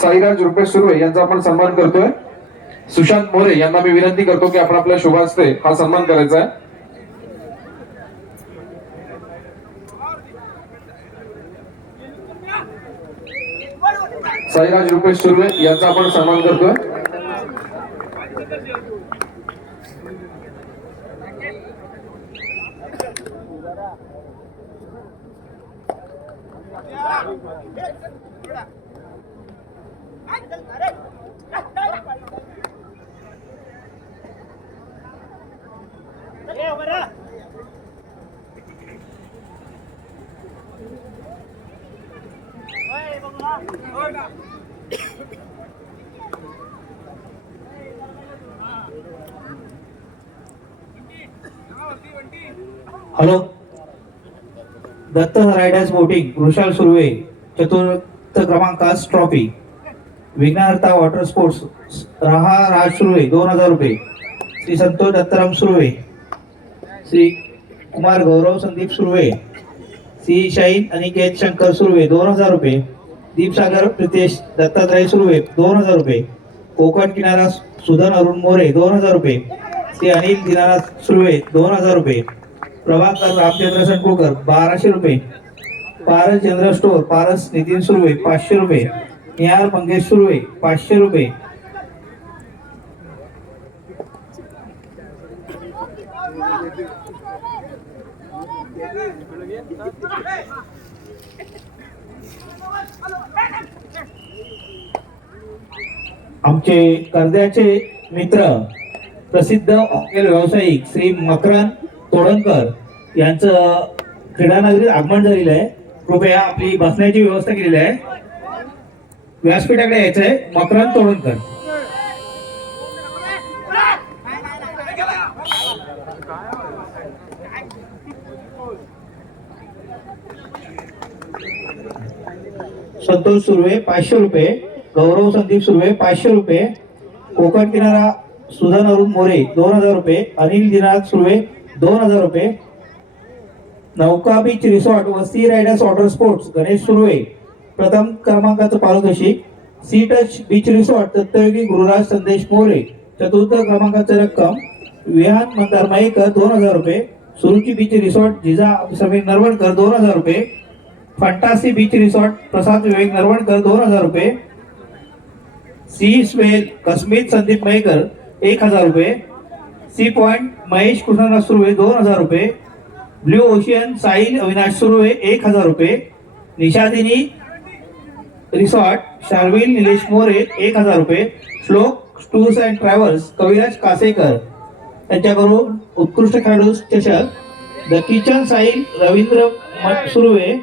साईराज रुपेश सुर्वे यांचा आपण सन्मान करतोय. सुशांत मोरे यांना मी विनंती करतो की आपण आपल्या शुभास्ते हा सन्मान करायचा आहे. साईराज रुपेश सुर्वे यांचा आपण सन्मान करतोय. Hello, Datta riders boating Vrushal Surve चतुर्थ क्रमांकास ट्रॉफी. विघ्नहर्ता वॉटर स्पोर्ट्स राहा राज सुर्वे 2000 रुपये. श्री संतोष दत्ताराम सुर्वे, श्री कुमार गौरव संदीप सुर्वे, श्री शाहीन अनिकेत शंकर सुर्वे 2000 रुपये. दीपसागर प्रितेश दत्तात्रय सुर्वे 2000 रुपये. कोकण किनारा सुधन अरुण मोरे 2000 रुपये. श्री अनिल दीनानाथ सुर्वे 2000 रुपये. प्रभाकर रामचंद्र सनकुळकर 1200 रुपये. पारस चंद्र स्टोर पारस नितीन सुर्वे 500 रुपये. निहार मंगेश सुर्वे 500 रुपये. आमचे कर्द्याचे मित्र प्रसिद्ध हॉटेल व्यावसायिक श्री मकरंद तोडणकर यांचं क्रीडानगरीत आगमन झालेलं आहे. कृपया आपली बसण्याची व्यवस्था केलेली आहे. व्यासपीठाकडे यायचं आहे. मकरंद तोडणकर. संतोष सुर्वे 500 रुपये. गौरव संदीप सुर्वे 500 रुपये. कोकण किनारा सुधन अरुण मोरे 2000 रुपये. अनिल दिनाथ सुर्वे 2000 रुपये. नौका बीच रिसॉर्ट व Sea Riders Water Sports Ganesh Surve प्रथम क्रमांकाचं पारितोषिक. Sea Touch Beach Resort Dattayogi Gururaj Sandesh More चतुर्थ क्रमांकाची रक्कम. विहान मंदार मयेकर 2000 रुपये. सुरुची बीच रिसॉर्ट जिजा समीर नरवणकर 2000 रुपये. Fantasy beach resort Prasad Vivek Narvankar 2000 रुपये. सी स्वेल कस्मित संदीप मयेकर 1000 रुपये. सी पॉइंट महेश कृष्णनाथ सुर्वे 2000 रुपये. ब्ल्यू ओशियन साहिल अविनाश सुर्वे 1000 रुपये. निशादिनी रिसॉर्ट शार्विल निलेश मोरे 1000 रुपये. Shlok tours and travels Kaviraj Kasekar यांच्याकडून उत्कृष्ट खेळाडू चषक. द किचन साहिल रवींद्र सुर्वे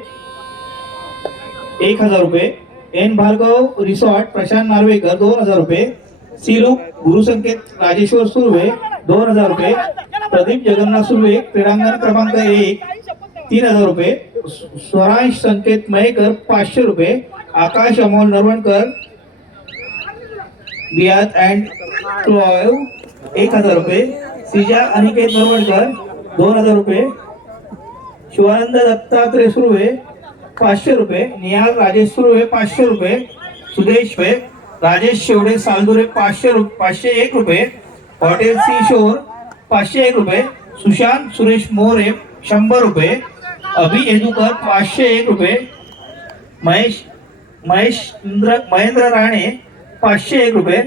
1000 रुपये. एन भार्गव रिसॉर्ट प्रशांत नार्वेकर 2000 रुपये. सीलूक गुरुसंकेत राजेश्वर सुर्वे 2000 रुपये. प्रदीप जगन्नाथ सुर्वे क्रीडांगण क्रमांक 1 3000 रुपये. स्वरांश संकेत मयेकर 500 रुपये. आकाश अमोल नरवणकर बियात अँड क्लॉव 1000 रुपये. सिजा अनिकेत नरवणकर 2000 रुपये. शिवानंद दत्तात्रय सुर्वे 500 रुपये. निहाल राजेश सुर्वे 500 रुपये. सुदेश राजेश शेवडे सालदुरे 501 रुपये. हॉटेल सी शोर 501 रुपये. सुशांत सुरेश मोरे 100 रुपये. अभि येदुकर 501 रुपये. महेंद्र राणे 501 रुपये.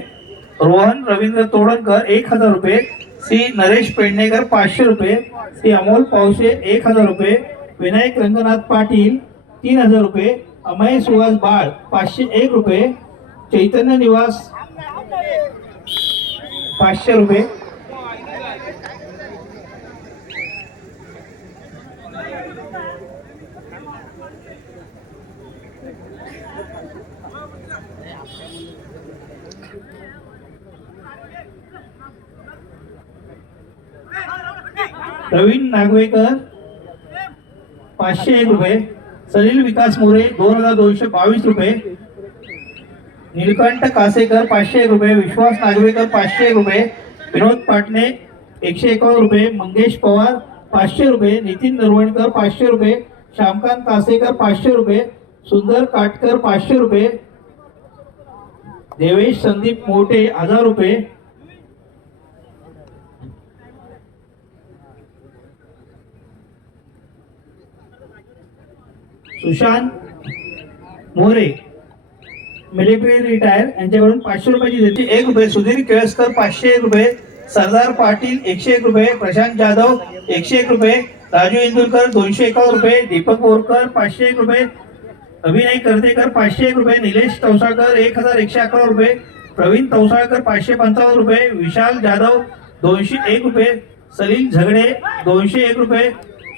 रोहन रवींद्र तोडणकर 1000 रुपये. सी नरेश पेडणेकर 500 रुपये. सी अमोल पावशे 1000 रुपये. विनायक रंगनाथ पाटील 3000 रुपये. अमय सुहास बाळ 501 रुपये. चैतन्य निवास 500 रुपये. प्रवीण नागवेकर 501 रुपये. सलील विकास मोरे 2222 रुपये. नीलकंठ कासेकर 501 रुपये. विश्वास नागवेकर 501 रुपये. विनोद पाटणे 151 रुपये. मंगेश पवार 500 रुपये. नितीन नरवणकर 500 रुपये. श्यामकांत कासेकर 500 रुपये. सुंदर काटकर 500 रुपये, देवेश संदीप मोठे 1000 रुपये, सुशांत मोरे मिलिटरी रिटायर यांच्याकडून 500 रुपयाची देते 1 रुपये, सुधीर केळसकर 501 रुपये, सरदार पाटील 101 रुपये, प्रशांत जाधव 101 रुपये, राजू इंदुरकर 251 रुपये, दीपक बोरकर 501 रुपये, अभिनय कर्तेकर 501 रुपये, निलेश तवसाळकर 1111 रुपये, प्रवीण तवसाळकर 555 रुपये, विशाल जाधव 201 रुपये, सलील झगडे 201 रुपये,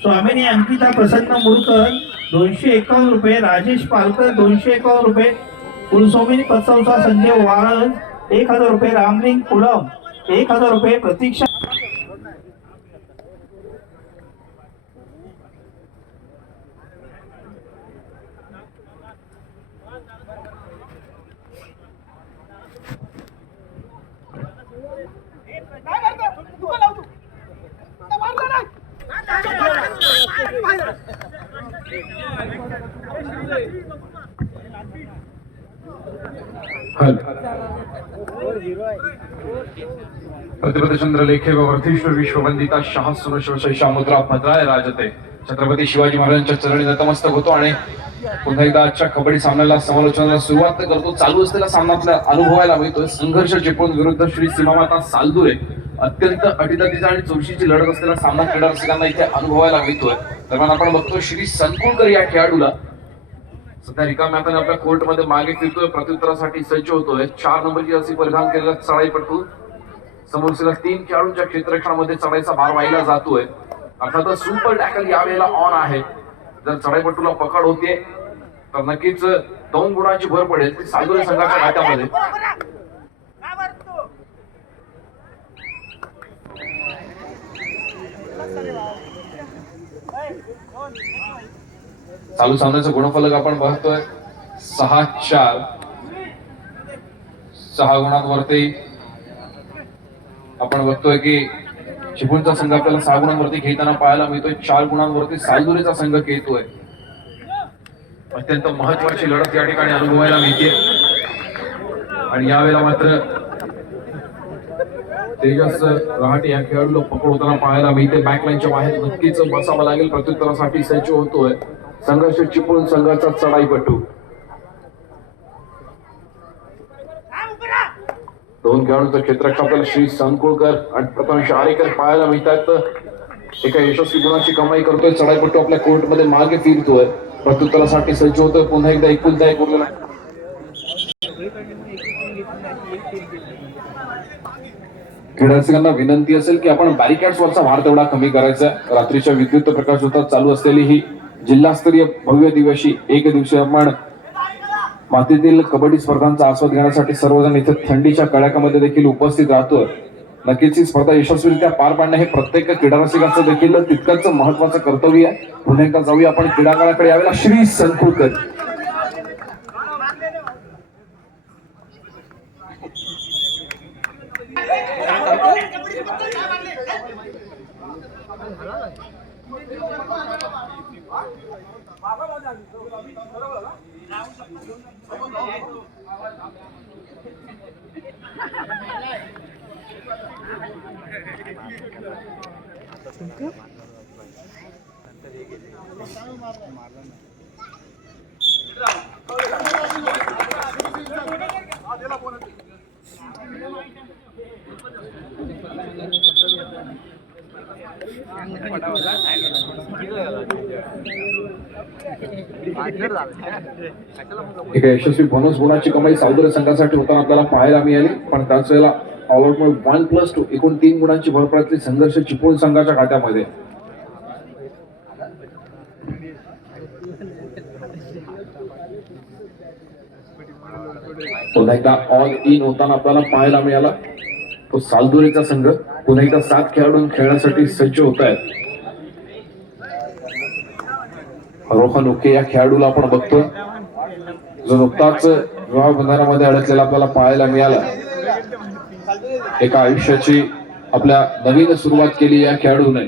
स्वामिनी अंकिता प्रसन्न मुरकर 251 रुपये, राजेश पालकर 251 रुपये, कुलस्वामिनी पतसंस्था संजय वाळन 1000 रुपये, रामलिंग पुलम 1000 रुपये, प्रतीक्षा प्रतिपदचंद्र लेखे व वर्धेश्वर विश्ववंदिता शाह सुरशैषा मुद्रा भद्राय राजते छत्रपती शिवाजी महाराजांच्या चरणी नतमस्तक होतो आणि पुन्हा एकदा आजच्या कबड्डी सामन्याला समालोचनाला सुरुवात करतो. चालू असलेला सामना आपल्याला अनुभवायला मिळतोय. संघर्ष चिपळूण विरुद्ध श्री सीमामाता सालदुरे अत्यंत अटीतटीचा आणि चौशीची लढत असलेला सामना क्रीडा रसिकांना इथे अनुभवायला मिळतोय. दरम्यान आपण बघतो श्री संकुलकर या खेळाडूला सध्या रिकाम्या हाताने आपल्या कोर्टमध्ये मागे फिरतोय, प्रत्युत्तरासाठी सज्ज होतोय. 4 नंबरची जर्सी परिधान केलेला चढाईपटू समोरच्या 3 खेळाडूंच्या क्षेत्ररक्षणामध्ये चढाईचा भार वाहिला जातोय. अर्थातच सुपर टॅकल यावेळेला ऑन आहे. जर चढाईपटूला पकड होते तर नक्कीच 2 गुणांची भर पडेल ती सालदुरे संघाच्या खात्यामध्ये. चालू सामन्याचं गुणफलक आपण बघतोय 6-4. 6 गुणांवरती आपण बघतोय की चिपळूणचा संघ आपल्याला 6 गुणांवरती खेळताना पाहायला मिळतोय. 4 गुणांवरती सालदुरेचा संघ खेळतोय. अत्यंत महत्वाची लढत या ठिकाणी अनुभवायला मिळते आणि यावेळेला मात्र तेजस रहाटे या खेळाडूला पकड होताना पाहायला मिळते. बॅकलाईनच्या बाहेर नक्कीच बसावं लागेल. प्रत्युत्तरासाठी सज्ज होतोय संघर्ष चिपळूण संघाचा चढाईपटू. 2 खेळाडूंचं क्षेत्ररक्षण आपल्याला श्री संकुलकर आणि प्रथमेश आरेकर पाहायला मिळतात. एका यशस्वी गुणाची कमाई करतोय. चढाईपटू आपल्या कोर्टमध्ये मागे फिरतोय, प्रत्युत्तरासाठी सज्ज होतोय. पुन्हा एकदा एकुलता एक उरलेला क्रीडा रसिकांना विनंती असेल की आपण बॅरिकेड्स वरचा भार तेवढा कमी करायचा. रात्रीच्या विद्युत प्रकाश होतात चालू असलेली ही जिल्हास्तरीय भव्य दिवशी एक दिवशी आपण मातीतील कबड्डी स्पर्धांचा आस्वाद घेण्यासाठी सर्वजण इथे थंडीच्या कडाक्यामध्ये देखील उपस्थित राहतोय. नक्कीच ही स्पर्धा यशस्वीरित्या पार पाडणे हे प्रत्येक क्रीडा रसिकाचं देखील तितकंच महत्वाचं कर्तव्य आहे. पुन्हा एकदा जाऊया आपण क्रीडांगणाकडे. यावेळेला श्री संकुलकर एका यशस्वी बोनस गुणाची कमाई सालदुरे संघासाठी होताना आपल्याला पाहायला मिळाली. पण त्याच वेळेला ऑलआउट मध्ये 1+2 एकूण 3 गुणांची भर पडली संघर्ष चिपळूण संघाच्या खात्यामध्ये. पुन्हा एकदा ऑल इन होताना आपल्याला पाहायला मिळाला तो सालदुरेचा संघ. पुन्हा एकदा 7 खेळाडूं खेळण्यासाठी सज्ज होत आहेत. रोहन उके या खेळाडूला आपण बघतोय जो नुकताच विवाह बंधनामध्ये अडकलेला आपल्याला पाहायला मिळाला. एका आयुष्याची आपल्या नवीन सुरुवात केली या खेळाडूने.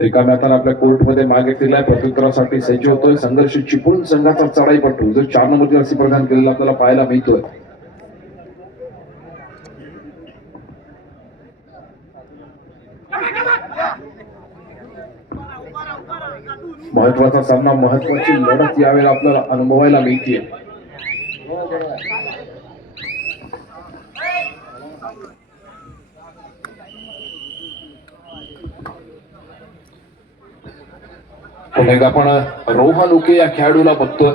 रिकाम्या हाताने आपल्या कोर्टमध्ये मागे फिरलाय, प्रत्युत्तरासाठी सज्ज होतोय. संघर्ष चिपळूण संघाचा चढाईपटू जो 4 नंबरची जर्सी परिधान केलेला आपल्याला पाहायला मिळतोय. महत्वाचा सामना, महत्वाची लढत यावेळेला आपल्याला अनुभवायला मिळते. पुन्हा एकदा आपण रोहन उके या खेळाडूला बघतोय.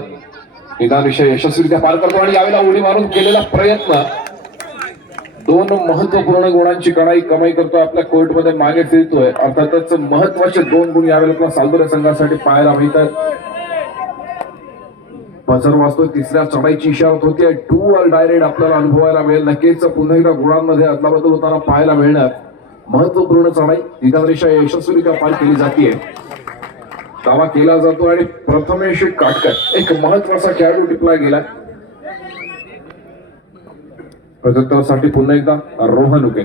निदान विषय यशस्वीरित्या पार करतो आणि यावेळेला उडी मारून केलेला प्रयत्न 2 महत्वपूर्ण गुणांची कमाई करतोय. आपल्या कोर्टमध्ये मागे फिरतोय. अर्थातच महत्वाचे 2 गुण यावेळेला आपल्या सालदुरे संघासाठी पाहायला मिळतात. बजर वाजतोय, तिसऱ्या चढाईची इशारत होती. टू ऑल डायरेक्ट आपल्याला अनुभवायला मिळेल. नक्कीच पुन्हा एकदा गुणांमध्ये अदलाबदल होताना पाहायला मिळणार. महत्वपूर्ण चढाई निदान विषय यशस्वीरित्या पार केली जाते. दावा केला जातो आणि प्रथमेश काटकर एक महत्वाचा खेळाडू टिपला गेला. प्रत्युत्तरासाठी पुन्हा एकदा रोहन उके.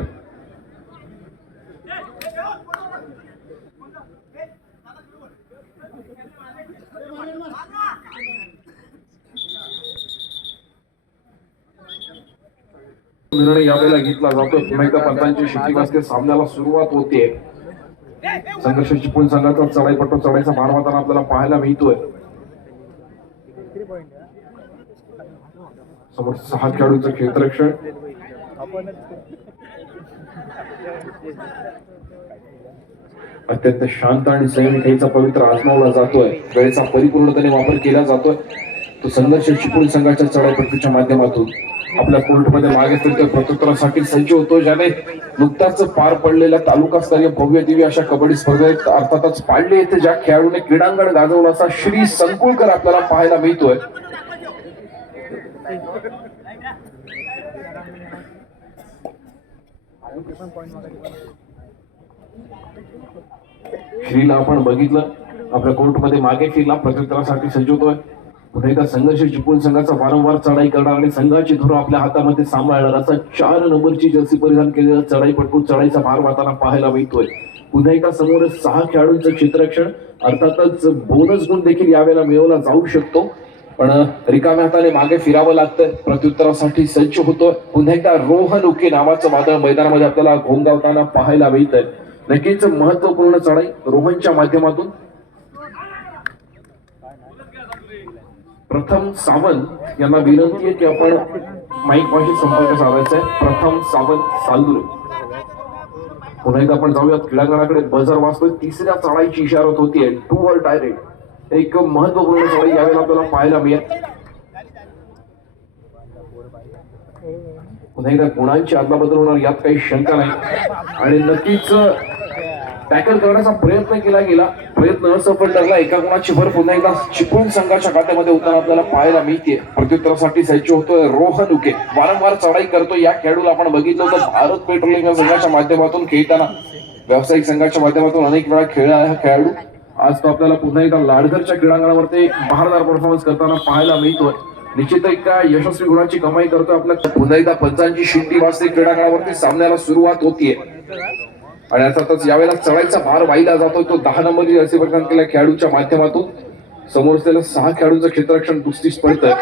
निर्णय यावेळेला घेतला जातो. पुन्हा एकदा पंचांची शिट्टी वाजते. सामन्याला सुरुवात होते. संघर्ष चिपळूण संघाचा चढाईपटू चढाईचा भार वाहताना आपल्याला पाहायला मिळतोय. समोर 6 खेळाडूंचं क्षेत्ररक्षण. अत्यंत शांत आणि संयमी खेळीचा पवित्र आजमावला जातोय. वेळेचा परिपूर्णपणे वापर केला जातोय. तो संघर्ष चिपळूण संघाच्या चढाईपटूच्या माध्यमातून आपल्या कोर्टमध्ये मागे फिरतोय. प्रत्युत्तरासाठी सज्ज होतो. ज्याने नुकताच पार पडलेल्या तालुकास्तरीय भव्य दिव्य अशा कबड्डी स्पर्धेत अर्थातच पाडले येथे ज्या खेळाडूने क्रीडांगण गाजवलं असा श्री संकुळकर आपल्याला पाहायला मिळतोय. श्रीला आपण बघितलं आपल्या कोर्टमध्ये मागे फिरला. प्रत्युत्तरासाठी सज्ज होतोय. पुन्हा एकदा संघर्ष चिपळूण संघाचा वारंवार चढाई करणार आणि संघाची धुरा आपल्या हातामध्ये सांभाळणार असा 4 नंबरची जर्सी परिधान केलेला चढाईपटू चढाईचा भार वाहताना पाहायला मिळतोय. पुन्हा एकदा समोर 6 खेळाडूंचं क्षेत्ररक्षण. अर्थातच बोनस गुण देखील यावेळेला मिळवला जाऊ शकतो. पण रिकाम्या हाताने मागे फिरावं लागतं. प्रत्युत्तरासाठी सज्ज होतोय. पुन्हा एकदा रोहन उके नावाचं वादळ मैदानामध्ये आपल्याला घोंगावताना पाहायला मिळतंय. नक्कीच महत्वपूर्ण चढाई रोहनच्या माध्यमातून. प्रथम सावंत यांना विनंती आहे की आपण माईक पाशी संपर्क साधायचा आहे. प्रथम सावंत सालदुरे. पुन्हा एकदा आपण जाऊयात क्रीडांगणाकडे. बजर वाजतोय. तिसऱ्या चढाईची इशारत होतीये. टू ऑल डायरेक्ट एक महत्वपूर्ण चढाई यावेळेला आपल्याला पाहायला मिळेल. पुन्हा एकदा गुणांची अदलाबदल होणार यात काही शंका नाही. आणि नक्कीच टॅकल करण्याचा प्रयत्न केला गेला. प्रयत्न असफल ठरला. एका गुणाची भर पुन्हा एकदा चिपळूण संघाच्या खात्यामध्ये होताना आपल्याला पाहायला मिळते. प्रत्युत्तरासाठी सज्ज होतोय रोहन उके. वारंवार चढाई करतो. या खेळाडूला आपण बघितलं होतं भारत पेट्रोलियम या संघाच्या माध्यमातून खेळताना, व्यावसायिक संघाच्या माध्यमातून अनेक वेळा खेळला हा खेळाडू. आज तो आपल्याला पुन्हा एकदा लाडघरच्या क्रीडांगणावरती बहारदार परफॉर्मन्स करताना पाहायला मिळतोय. निश्चित एका यशस्वी गुणाची कमाई करतोय. आपल्या पुन्हा एकदा पंचांची शिट्टी वाजते. क्रीडांगणावरती सामन्याला सुरुवात होतीये आणि अर्थातच यावेळेला चढाईचा भार वाहिला जातोय. तो 10 नंबरची जर्सी परिधान केलेल्या खेळाडूच्या माध्यमातून समोर असलेल्या 6 खेळाडूंचं क्षेत्ररक्षण दुस्तीस पडतंय.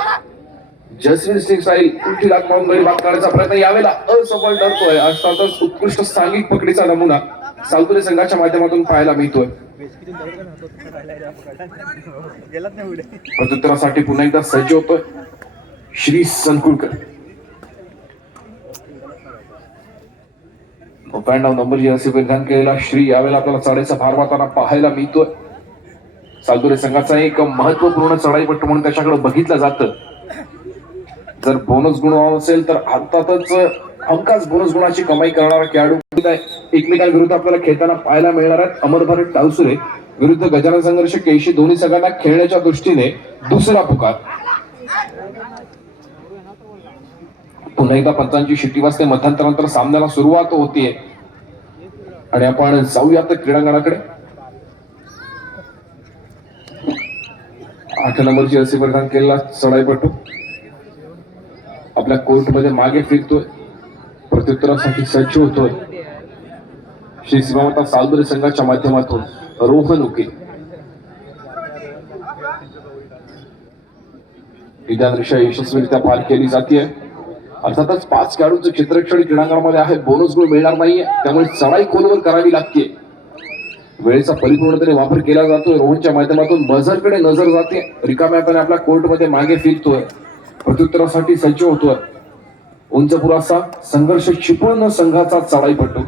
जसवीर सिंग स्टाईल उलटी लाट मारून गडी बाद करण्याचा प्रयत्न यावेळेला असफल ठरतोय. अर्थातच उत्कृष्ट सांघिक पकडीचा नमुना सालदुरे संघाच्या माध्यमातून पाहायला मिळतोय. प्रत्युत्तरासाठी पुन्हा एकदा सज्ज होतोय श्री संकुळकर. 92 नंबर जर्सी परिधान केलेला श्री यावेळेला आपल्याला चढाईचा भार वाहताना पाहायला मिळतोय. सालदुरे संघाचा एक महत्वपूर्ण चढाईपटू म्हणून त्याच्याकडे बघितलं जातं. जर बोनस गुण असेल तर अर्थातच हमखास बोनस गुणाची कमाई करणारा खेळाडू एकमेकांविरुद्ध आपल्याला खेळताना पाहायला मिळणार आहेत. अमरभरत डावसुरे विरुद्ध गजानन संघर्ष केशी. दोन्ही संघांना खेळण्याच्या दृष्टीने दुसरा पुकार. पुन्हा एकदा पंचांची शिट्टी वाजते. मध्यंतरानंतर सामन्याला सुरुवात होतीये आणि आपण जाऊयात क्रीडांगणाकडे. 8 नंबरची जर्सी परिधान केलेला चढाईपटू आपल्या कोर्टमध्ये मागे फिरतोय. प्रत्युत्तरासाठी सज्ज होतोय श्री सीमावता सालदुरे संघाच्या माध्यमातून. रोहन उके. विधानदृष्ट्या यशस्वीरित्या पार केली जाते. अर्थातच 5 खेळाडूंचं क्षेत्ररक्षण क्रीडांगणामध्ये आहे. बोनस गुण मिळणार नाहीये, त्यामुळे चढाई खोलवर करावी लागते. वेळेचा परिपूर्णपणे वापर केला जातोय. रोहनच्या माध्यमातून बझरकडे नजर जाते. रिकाम्या हाताने आपल्या कोर्टमध्ये मागे फिरतोय. प्रत्युत्तरासाठी सज्ज होतोय. उंच पुरासा संघर्ष चिपळूण संघाचा चढाईपट्टू.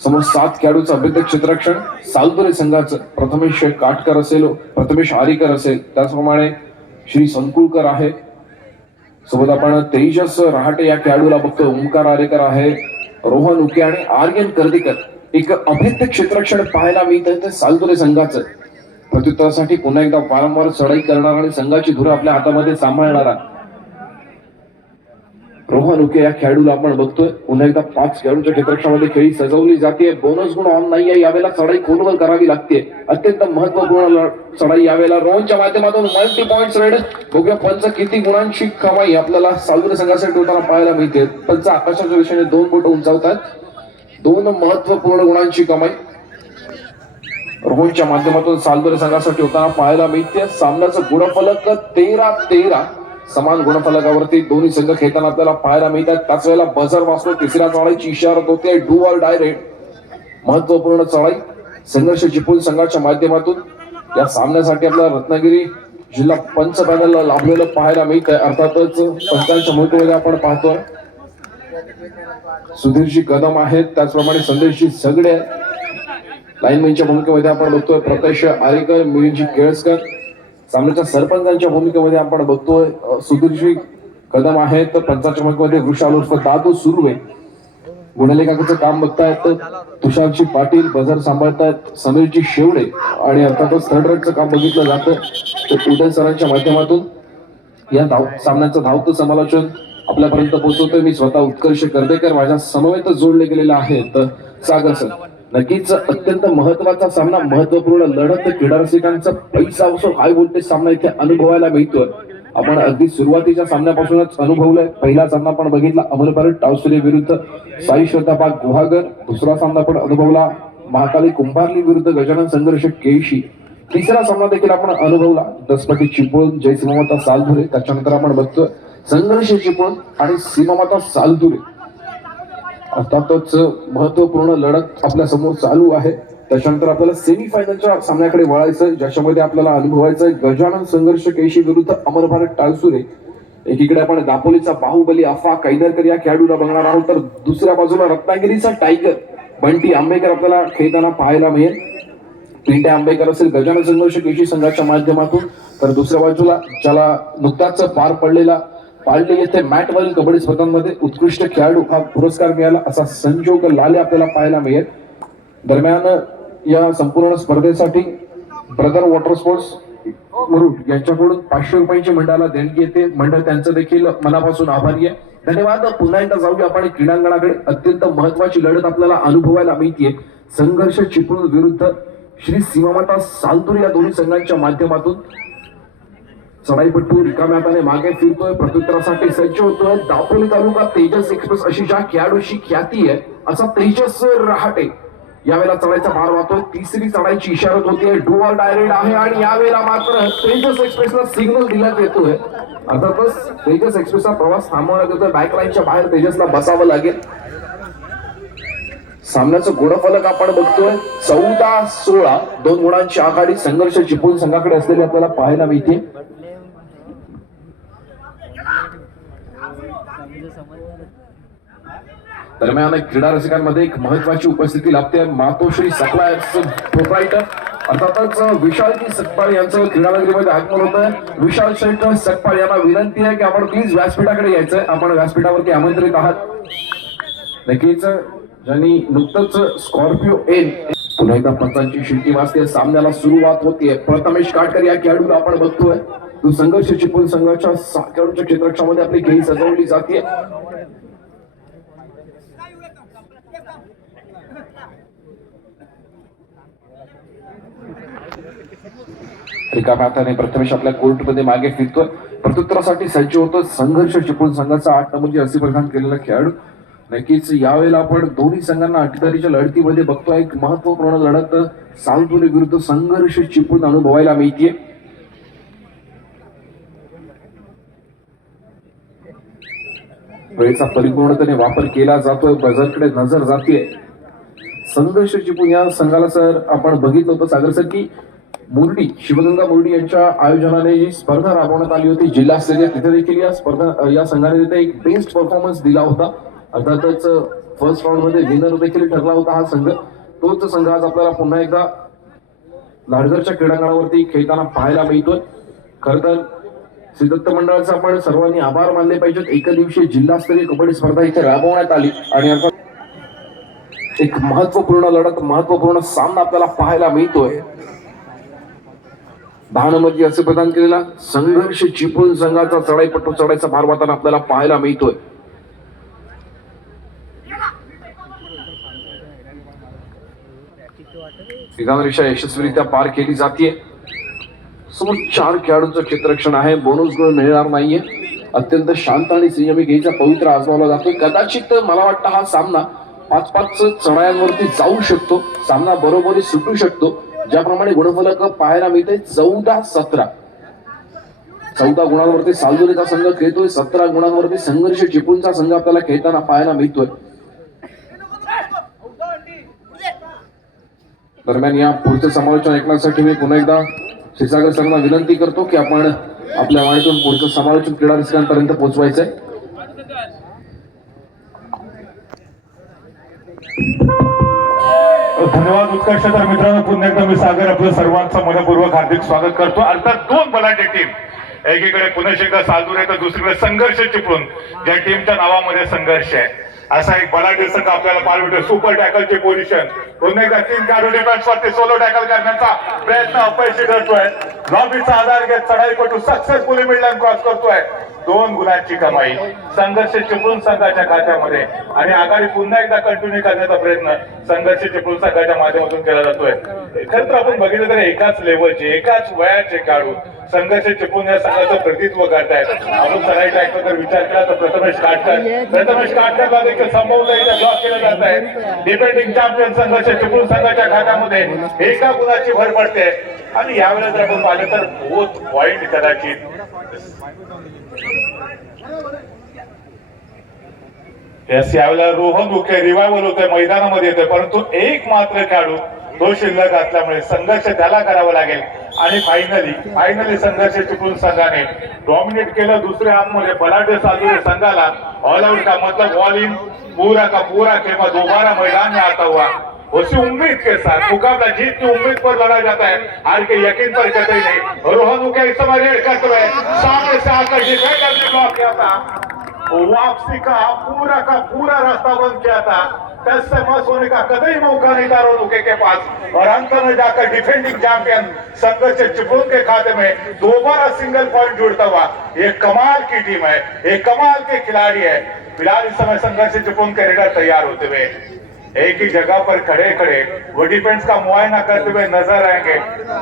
समोर 7 खेळाडूचं अभ्यंतर क्षेत्ररक्षण. सालतुरे संघाचं प्रथमेश काटकर असेल, प्रथमेश आरीकर असेल, त्याचप्रमाणे श्री संकुळकर आहे. सोबत आपण तेजस रहाटे या खेळाडूला बघतोय. ओंकार आरेकर आहे, रोहन उके आणि आर्यन कर्दीकर. एक अभेद्य क्षेत्ररक्षण पाहायला मिळतं ते सालतुरे संघाचं. प्रत्युत्तरासाठी पुन्हा एकदा वारंवार चढाई करणारा आणि संघाची धुरा आपल्या हातामध्ये सांभाळणारा रोहन उके या खेळाडूला आपण बघतोय. पुन्हा एकदा 5 खेळाडूंच्या क्षेत्ररक्षणामध्ये खेळी सजवली जाते. बोनस गुण ऑन नाहीये, यावेळेला चढाई खोलवर करावी लागते. अत्यंत महत्वपूर्ण चढाई यावेळेला रोहनच्या माध्यमातून मल्टी पॉइंट्स रेड. बघूया पंच किती गुणांची कमाई आपल्याला सालतुरे संघासाठी होताना पाहायला मिळते. पंच आकाशाच्या दिशेने 2 बोट उंचावतात. 2 महत्वपूर्ण गुणांची कमाई रोहनच्या माध्यमातून सालतुरे संघासाठी होताना पाहायला मिळते. सामन्याचं गुणफलक 13-13 समान गुणफलकावरती दोन्ही संघ खेळताना आपल्याला पाहायला मिळतात. त्याच वेळेला बझर वाजतो. तिसऱ्या चढाईची इशारत होते. Do or die red. महत्वपूर्ण चढाई संघर्ष चिपळूण संघाच्या माध्यमातून या सामन्यासाठी आपल्याला रत्नागिरी जिल्हा पंच पॅनलला लाभलेलं पाहायला मिळत आहे. अर्थातच पंचांच्या भूमिकेमध्ये आपण पाहतोय सुधीरजी कदम आहेत, त्याचप्रमाणे संदेशजी सगळे लाईनमॅनच्या भूमिकेमध्ये आपण बघतोय. प्रकाश आरेकर, मिलिंदजी केळसकर. सामन्याच्या सरपंचांच्या भूमिकेमध्ये आपण बघतोय सुधीरजी कदम आहेत. तर पंचांच्या भूमिकेमध्ये वृषाल उर्फ दादू सुर्वे. गुणलेखाचं काम बघतायत तुषारजी पाटील. बझर सांभाळतायत समीरजी शेवडे. आणि अर्थातच थर्ड रेडचं काम बघितलं जातं तर उदय सरांच्या माध्यमातून या सामन्याचं धावतं समालोचन आपल्यापर्यंत पोहोचवतोय मी स्वतः उत्कर्ष कर्देकर. माझ्या समवेत जोडले गेलेले आहेत सागर सर. नक्कीच अत्यंत महत्वाचा सामना, महत्वपूर्ण लढत. क्रीडा रसिकांचा पैसा असो हाय व्होल्टेज सामना इथे अनुभवायला मिळतोय. आपण अगदी सुरुवातीच्या सामन्यापासूनच अनुभवलाय. पहिला सामना आपण बघितला अमरपारट टावसुरे विरुद्ध साई श्रद्धाबाग गुहागर. दुसरा सामना आपण अनुभवला महाकाली कुंभारली विरुद्ध गजानन संघर्ष केळशी. तिसरा सामना देखील आपण अनुभवला दसपटी चिपळूण जय सीमामाता सालधुरे. त्याच्यानंतर आपण बघतोय संघर्ष चिपळूण आणि सीमामाता सालधुरे. अर्थातच महत्वपूर्ण लढत आपल्या समोर चालू आहे. त्याच्यानंतर आपल्याला सेमीफायनलच्या सामन्याकडे वळायचं, ज्याच्यामध्ये आपल्याला अनुभवायचं गजानन संघर्ष केळशी विरुद्ध अमर भारत टाळसुरे. एकीकडे आपण दापोलीचा बाहुबली अफा कैदरकर या खेळाडूला बघणार आहोत, तर दुसऱ्या बाजूला रत्नागिरीचा टायगर बंटी आंबेकर आपल्याला खेळताना पाहायला मिळेल. पिंट्या आंबेकर असेल गजानन संघर्ष केळशी संघाच्या माध्यमातून. तर दुसऱ्या बाजूला ज्याला नुकताच पार पडलेला पार्ले येथे मॅटवरील कबड्डी स्पर्धांमध्ये उत्कृष्ट खेळाडू हा पुरस्कार मिळाला असा संजोग लाले आपल्याला पाहायला मिळेल. दरम्यान या संपूर्ण स्पर्धेसाठी ब्रदर वॉटर स्पोर्ट्स मुरुड यांच्याकडून 500 रुपयांची मंडळाला देणगी येते. मंडळ त्यांचं देखील मनापासून आभारी आहे. धन्यवाद. पुन्हा एकदा जाऊया आपण क्रीडांगणाकडे. अत्यंत महत्वाची लढत आपल्याला अनुभवायला मिळते. संघर्ष चिपळूण विरुद्ध श्री सीमामाता सालतुरे या दोन्ही संघांच्या माध्यमातून चढाईपट्टू रिकाम्या हाताने मागे फिरतोय. प्रत्युत्तरासाठी सज्ज होतोय. दापोली तालुका तेजस एक्सप्रेस अशी ज्या खेळाडूची ख्याती आहे असा तेजस रहाटे यावेळेला चढाईचा भार वाहतोय. तिसरी चढाईची इशारत होतीये. डू ऑर डाय रेड आहे आणि यावेळेला मात्र तेजस एक्सप्रेसला सिग्नल दिल्यात येतोय. अर्थातच तेजस एक्सप्रेसचा प्रवास थांबवण्यात येतोय. बॅकलाईनच्या बाहेर तेजसला बसावं लागेल. सामन्याचं गुणफलक आपण बघतोय 14-16. 2 गुणांची आघाडी संघर्ष चिपळूण संघाकडे असलेली आपल्याला पाहायला मिळते. दरम्यान क्रीडा रसिकांमध्ये एक महत्वाची उपस्थिती लाभते. मातोश्री सप्लायर्स प्रोप्रायटर अर्थातच विशालजी सकपाळ यांचं क्रीडानगरीमध्ये आगमन होत आहे. विशाल शेठ सकपाळ यांना विनंती आहे की आपण प्लीज व्यासपीठाकडे यायचंय. आपण व्यासपीठावरती आमंत्रित आहात. नक्कीच ज्यांनी नुकतंच स्कॉर्पिओ एन पुन्हा एकदा पंचांची शिट्टी वाजते. सामन्याला सुरुवात होतीये. प्रथमेश काटकर या खेळाडूला आपण बघतोय. तो संघर्ष चिपळूण संघाच्या 6 खेळाडूंच्या क्षेत्ररक्षणामध्ये आपली खेळी सजवली जाते. रिकाम्या हाताने प्रथमेश आपल्या कोर्टमध्ये मागे फिरतोय. प्रत्युत्तरासाठी सज्ज होतो संघर्ष चिपळूण संघाचा 8 नंबरची रसी प्रदान केलेला खेळाडू नक्कीच यावेळेला आपण दोन्ही संघांना अटीतटीच्या लढतीमध्ये बघतोय. एक महत्वपूर्ण लढत सालतुरे विरुद्ध संघर्ष चिपळूण अनुभवायला मिळतीये. वेळेचा परिपूर्णतेने वापर केला जातोय. बझरकडे नजर जातीये. संघर्ष चिपळूण या संघाला सर आपण बघितलं होतं सागर सर की मुरडी शिवगंगा मुरडी यांच्या आयोजनाने जी स्पर्धा राबवण्यात आली होती जिल्हास्तरीय, तिथे देखील या स्पर्धा या संघाने तिथे एक बेस्ट परफॉर्मन्स दिला होता. अर्थातच फर्स्ट राऊंड मध्ये विनर देखील ठरला होता हा संघ. तोच संघ आज आपल्याला पुन्हा एकदा लाडघरच्या क्रीडांगणावरती खेळताना पाहायला मिळतोय. खर तर श्री दत्त मंडळाचा आपण सर्वांनी आभार मानले पाहिजेत. एकदिवसीय जिल्हास्तरीय कबड्डी स्पर्धा इथे राबवण्यात आली आणि अर्थात एक महत्वपूर्ण लढत, महत्वपूर्ण सामना आपल्याला पाहायला मिळतोय. 10 नंबरची असे प्रदान केलेला संघर्ष चिपळूण संघाचा चढाईपट्टू चढायचा भारवाताना आपल्याला पाहायला मिळतोय. रेषा यशस्वीरित्या पार केली जाते. समोर 4 खेळाडूंचं क्षेत्ररक्षण आहे. बोनस गुण मिळणार नाहीये. अत्यंत शांत आणि संयमी घेईचा पवित्र आजमावला जातोय. कदाचित मला वाटतं हा सामना 5-5 चढायांवरती जाऊ शकतो. सामना बरोबरी सुटू शकतो. ज्याप्रमाणे गुणफलक पाहायला मिळते 14-17. 14 गुणांवरती सालदुरेचा संघ खेळतोय. 17 गुणांवरती संघर्ष चिपळूणचा संघ आपल्याला खेळताना पाहायला मिळतोय. दरम्यान या पुढचं समालोचन ऐकण्यासाठी मी पुन्हा एकदा क्षीरसागर सरांना विनंती करतो की आपण आपल्या वाणीतून पुढचं समालोचन क्रीडा रसिकांपर्यंत पोहोचवायचंय. धन्यवाद उत्कर्ष. तर मित्रांनो पुन्हा एकदा मी सागर आपलं सर्वांचं मनपूर्वक हार्दिक स्वागत करतो. अर्थात 2 बलाढ्य टीम, एकीकडे पुन्हा एकदा सालदुरे तर दुसरीकडे संघर्ष चिपळूण, ज्या टीमच्या नावामध्ये संघर्ष आहे. असा एक बलाढ्य संघ आपल्याला पाहायला मिळतो. सुपर टॅकलची पोझिशन, पुन्हा एकदा 3 खेळाडू डिफेन्स वरती सोलो टॅकल करण्याचा प्रयत्न अपयशी ठरतोय. लॉबीचा आधार घेत चढाईपटू सक्सेसफुली मिडलाईन क्रॉस करतोय. 2 गुणांची कमाई संघर्ष चिपळूण संघाच्या खात्यामध्ये आणि आघाडी पुन्हा एकदा कंटिन्यू करण्याचा प्रयत्न संघर्ष चिपळूण संघाच्या माध्यमातून केला जातोय. खरं तर आपण बघितलं तर एकाच लेवलचे, एकाच वयाचे खेळाडू संघर्ष चिपळूण या संघाचं प्रतिनिधित्व करतायत. आपण चढाई ट्रॅकचा जर विचार केला तर प्रथमेश काटकरला देखील संभवतः इथे ब्लॉक केलं जात आहे. डिफेंडिंग चॅम्पियन संघर्ष चिपळूण संघाच्या खात्यामध्ये 1 गुणाची भर पडते. आणि यावेळेस जर आपण पाहिलं तर बोथ पॉइंट कदाचित यावेळेला रोहन उके रिवायवल होते, मैदानामध्ये येते, परंतु एक मात्र खेळाडू तो शिल्लक असल्यामुळे संघर्ष त्याला करावा लागेल. आणि फायनली संघर्ष चिपळूण संघाने डॉमिनेट केलं. दुसऱ्या हाफमध्ये बलाढ्य सालदुरे संघाला ऑल आउट का मतलब ऑल इन पूरा का पूरा खेमा दोबारा मैदान में आता हुआ उसी उम्मीद के साथ मुकाबला जीत की उम्मीद पर लड़ा जाता है, हार के यकीन पर कतई नहीं. रोहन उके इस समय रेड करते हुए सामने से आकर डिफेंडर ने ब्लॉक किया था. वापसी का पूरा रास्ता बंद किया था. टच मस होने का कतई मौका नहीं था रोहन उके के पास. और अंत में जाकर डिफेंडिंग चैंपियन संघर्ष चिपळूण के खाते में दोबारा सिंगल पॉइंट जुड़ता हुआ. ये कमाल की टीम है, ये कमाल के खिलाड़ी है. फिलहाल इस समय संघर्ष चिपळूण के रेडर तैयार होते हुए एक ही जगह पर खड़े वो डिफेंस का मुआयना करते हुए नजर आएंगे.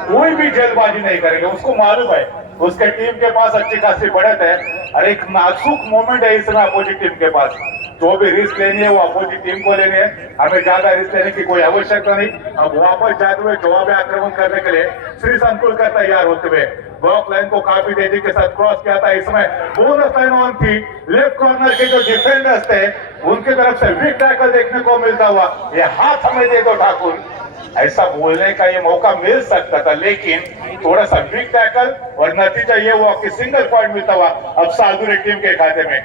कोई भी जल्दबाजी नहीं करेंगे. उसको मालूम है उसके टीम के पास अच्छी खासी बढ़त है और एक नाजुक मोमेंट है इसमें अपोजिट टीम के पास. जो भी रिस्क लेनी है वो अपोजिट टीम को लेनी है. हमें ज्यादा रिस्क लेने की कोई आवश्यकता नहीं. अब वापस जाते हुए जवाबी आक्रमण करने के लिए श्री संकुल तैयार होते हुए ब्लॉक लाइन को काफी तेजी के साथ क्रॉस किया था. इसमें बोनस लाइन ऑन थी. लेफ्ट कॉर्नर के जो डिफेंडर्स थे उनकी तरफ से वीक टैकल देखने को मिलता हुआ. ये हाथ हमें दे दो ठाकुर, ऐसा बोलने का ये मौका मिल सकता था, लेकिन थोड़ा सा वीक टैकल और नतीजा ये हुआ कि सिंगल पॉइंट मिलता हुआ अब सालदुरे टीम के खाते में.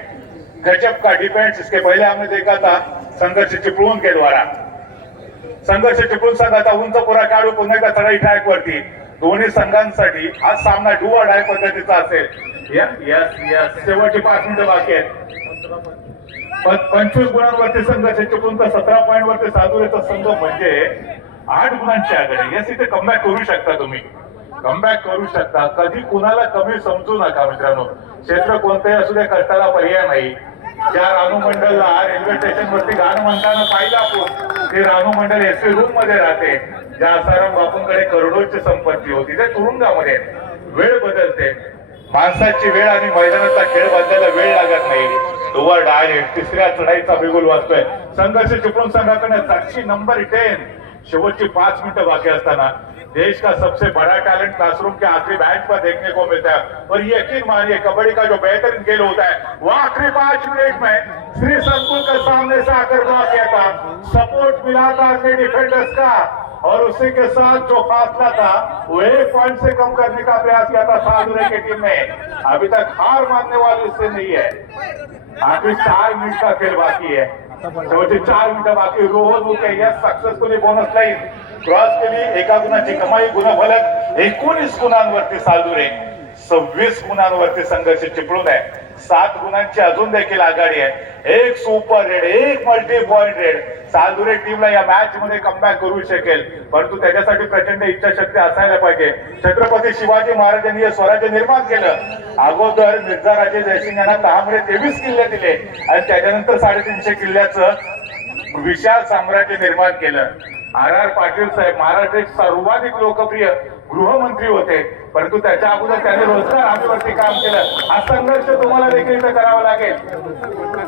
गजब का डिफेंस इसके पहले हमने देखा था संघर्ष चिपळूण के द्वारा. संघर्ष चिपळूण संघाचा उंच पुरा खेळाडू पुन्हा एकदा चढाई ट्रॅक वरती. दोन्ही संघांसाठी हा सामना डू ऑर डाय पद्धतीचा असेल. यस शेवटची 5 मिनिटं बाकी आहेत. 25 गुणांवरती संघर्ष चिपळूणचा 17 पॉइंट वरती सालदुरेचा संघ म्हणजे 8 गुणांची आघाडी. यस इथे कमबॅक करू शकता, तुम्ही कमबॅक करू शकता. कधी कुणाला कमी समजू नका मित्रांनो. क्षेत्र कोणतेही असू दे, कष्टाला पर्याय नाही. ज्या रानू मंडलला रेल्वे स्टेशन वरती गाणं म्हणताना पाहिलं आपण, ते रानू मंडल एसटी रूम मध्ये राहते. ज्या आसाराम बापूंकडे करोडोची संपत्ती होती ते तुरुंगामध्ये. वेळ बदलते, माणसाची वेळ आणि मैदानाचा खेळ बदलायला वेळ लागत नाही. ओव्हर डायरेक्ट तिसऱ्या चढाईचा बिगुल वाजतोय. संघर्ष चिपळूण संघाकडे साक्षी नंबर 10. शेवटची 5 मिनिटं बाकी असताना देश का सबसे बड़ा टैलेंट क्लासरूम के आखिरी बेंच पर देखने को मिलता है और यकीन मानिए कबड्डी का जो बेहतरीन खेल होता है वो आखिरी 5 मिनट में श्री संकुल के सामने से आकर ड्रॉ किया था. सपोर्ट मिला था अपने डिफेंडर्स का और उसी के साथ जो फासला था वो 1 पॉइंट से कम करने का प्रयास किया था साधुरे की टीम ने. अभी तक हार मानने वाली उससे नहीं है. आखिरी 4 मिनट का खेल बाकी है. शेवटचे 4 मिनिटं बाकी. रोहन मुके या सक्सेसफुली बोनस लाईन क्रॉस केली. एका गुणाची कमाई. गुणफलक 19 गुणांवरती सालदुरे, 26 गुणांवरती संघर्ष चिपळूण आहे. 7 गुणांची अजून देखील आघाडी आहे. एक सुपर रेड, एक मल्टी पॉइंट रेड. सालदुरे टीमला या मॅच मध्ये कमबॅक करू शकेल, परंतु त्याच्यासाठी प्रचंड इच्छाशक्ती असायला पाहिजे. छत्रपती शिवाजी महाराजांनी हे स्वराज्य निर्माण केलं. अगोदर मिर्झा राजे जयसिंग यांना तहामुळे 23 किल्ले दिले आणि त्याच्यानंतर 350 किल्ल्याचं विशाल साम्राज्य निर्माण केलं. आर पाटील साहेब महाराष्ट्रात सर्वाधिक लोकप्रिय गृहमंत्री होते, परंतु त्याच्या अगोदर त्यांनी रोजगार हमीवरती काम केलं. हा संघर्ष तुम्हाला देखील इथं करावा लागेल.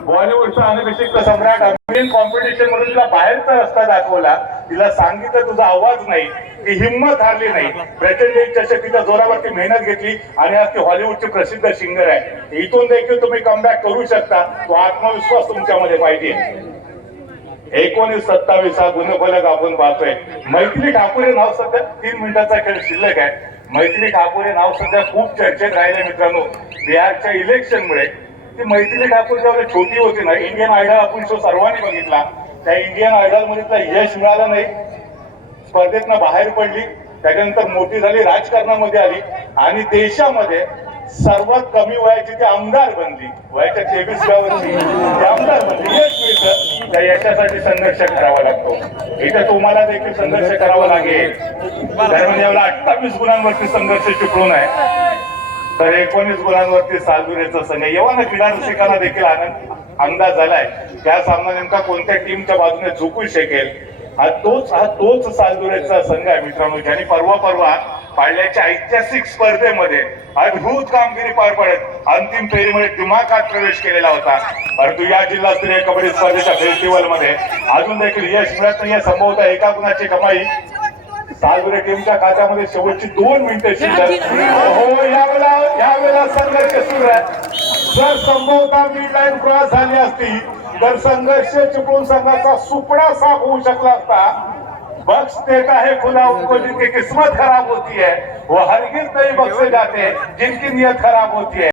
बॉलिवूडचा अनभिषिक्त सम्राट अमेरिकन कॉम्पिटिशन मधून तिला बाहेरचा रस्ता दाखवला. तिला सांगितलं तुझा आवाज नाही, ती हिंमत हारली नाही. प्रचंड इच्छाशक्तीच्या जोरावरती मेहनत घेतली आणि आज ती हॉलिवूडची प्रसिद्ध सिंगर आहे. इथून देखील तुम्ही कमबॅक करू शकता. तो आत्मविश्वास तुमच्यामध्ये पाहिजे. 19-27 हा गुणफलक आपण पाहतोय. मैथिली ठाकूर हे नाव सध्या 3 मिनिटाचा खेळ शिल्लक आहे. मैथिली ठाकूर हे नाव सध्या खूप चर्चेत राहिले मित्रांनो. बिहारच्या इलेक्शनमुळे ती मैथिली ठाकूर जेव्हा छोटी होती ना, इंडियन आयडल आपण शो सर्वांनी बघितला. त्या इंडियन आयडल मध्ये तिला यश मिळालं नाही, स्पर्धेतनं बाहेर पडली. त्याच्यानंतर मोठी झाली, राजकारणामध्ये आली आणि देशामध्ये सर्वात कमी वयाची ती आमदार बनली. वयाच्या 23व्या वर्षी ती आमदार बनली. यश मिळतं, त्या यशासाठी संघर्ष करावा लागतो. इथे तुम्हाला देखील संघर्ष करावा लागेल. दरम्यान यावेळेला 28 गुणांवरती संघर्ष चिपळूण आहे, तर 19 गुणांवरती सालदुरेचा संघ. येव्हा क्रीडा रसिकांना देखील अंदाज झालाय त्या सामना नेमका कोणत्या टीमच्या बाजूने झुकू शकेल. हा तोच सालदुरेचा संघ आहे मित्रांनो, ज्यांनी परवा पाडल्याच्या ऐतिहासिक स्पर्धेमध्ये अद्भुत कामगिरी पार पाडत अंतिम फेरीमध्ये दिमाखात प्रवेश केलेला होता. परंतु या जिल्हास्तरीय कबड्डी स्पर्धेच्या फेस्टिवल मध्ये अजून देखील यश मिळत नाहीये. संभवतः एका गुणाची कमाई. सालदुरे टीमच्या खात्यामध्ये शेवटची 2 मिनिटे शिल्लक. हो, यावेळेला संघर्ष सुरू आहे. जर संभवतः मिड लाईन क्रॉस झाली असती तर संघर्ष चिपळूण संघाचा सुपडा साफ होऊ शकला असता. बख्श देता है खुदा उनको जिनकी किस्मत खराब होती है, वो हरगिज नहीं बख्शे जाते जिनकी नियत खराब होती है.